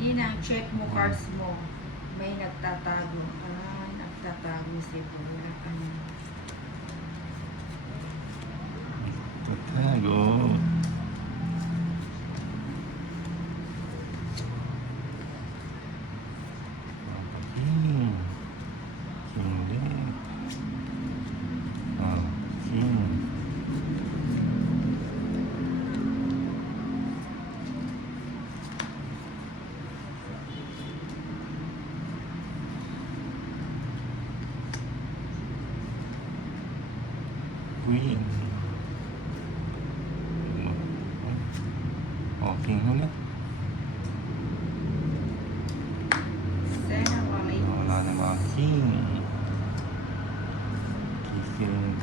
Ninang, check mo cards mo. May nagtatago. Nagtatago si Bola. Tatago. Queen. Okay na. Wala na mga king. King.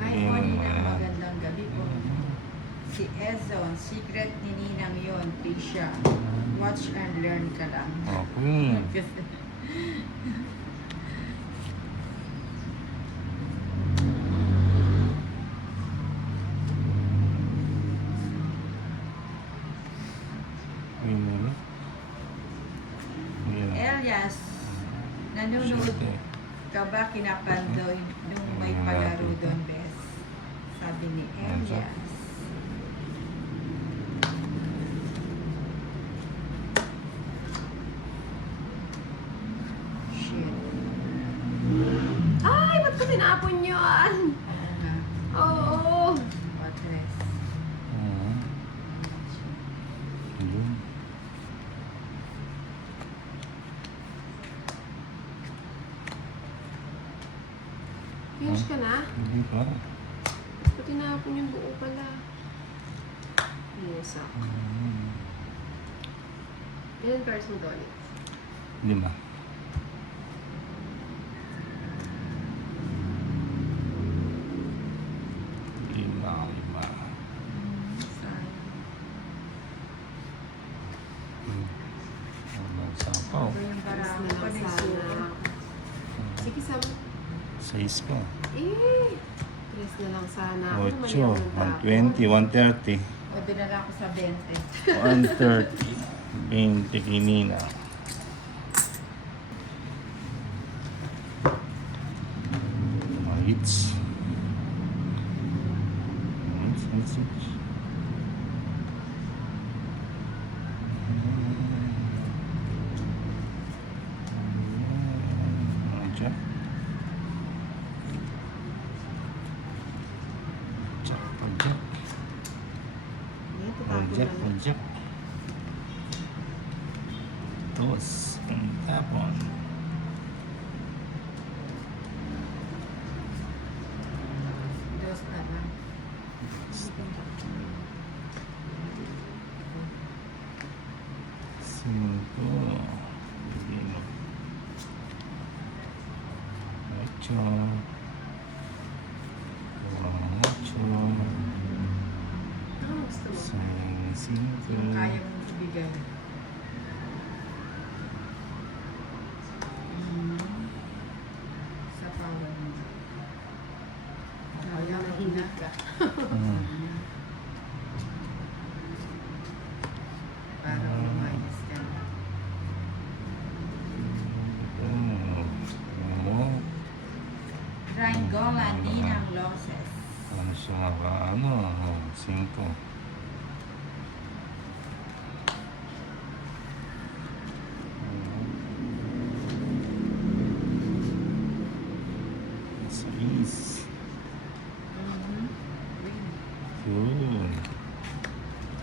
Hi, Ninang. Magandang gabi po. Si Ezon, secret ni Ninang yon, Trisha. Watch and learn ka lang. Okay. Elias, nanonood ka ba kinapandoy nung may palaro doon, Bes? Sabi ni Elias. Shit. Ay, ba't ko tinapon yun? Oo nga. Oo. Patres. Finish ka na? Hindi pa. Ba't tinapon yung buo pala? Inusak. Ilan cards mo doon? 5. Sapaw. Ito yung Paras parang na lang sana. Sige, Sam. 6 pa. Eh, tres na lang sana. Ako naman 8, yung tao. 120, 130. O, dinala ko sa 20. 130. 20 kinina. Hits. Hits. Jack. Eh, tatapon na lang. Jack. Toss. Tapon. Dos na lang. Cinco. Ocho. Ano gusto mo? Cinco. Yung kaya mong ibigay. Sa power mo. Kaya nahilig ka. Para umayos ka na. Triangola, Ninang losses. Ano siya nga? 5. Seis. Yun.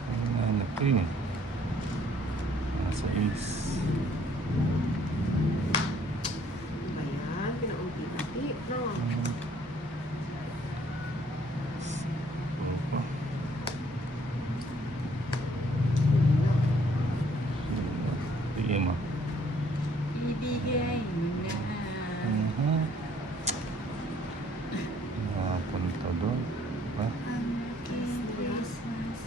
Ang hanap ko yun. Seis. Ayan, pinaunti-unti. No? Opo. Lima. Ibigay mo na. Punta doon. Diba? Ang aking Christmas.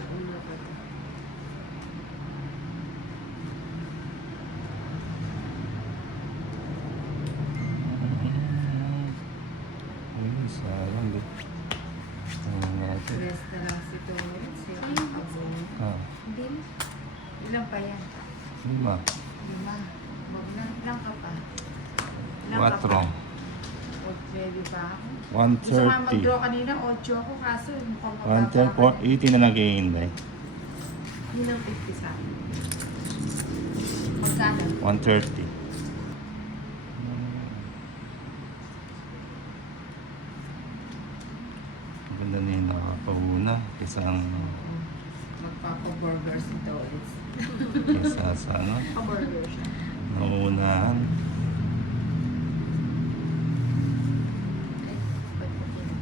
Nauna pa to. Lima. 5. Wag na. Ilang ka pa? Quatro. Ready pa ako? 130. Gusto nga mag-draw kanina, 8 ako kaso mukhang mababa. 180 na naghihintay. Yun ang 50 sa akin. Magkano? 130. Ang ganda na yung nakakauna kaysa ang Magpapaburgers ito. kaysa sa ano, Pa-burger siya. nauunahan. Ba't mo yun?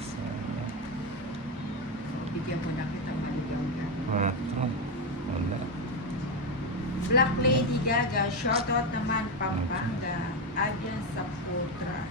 Sana. Bigyan mo na kita maligaw ka. Wala. Black Lady Gaga, shoutout naman Pampanga. Adrian Saputra.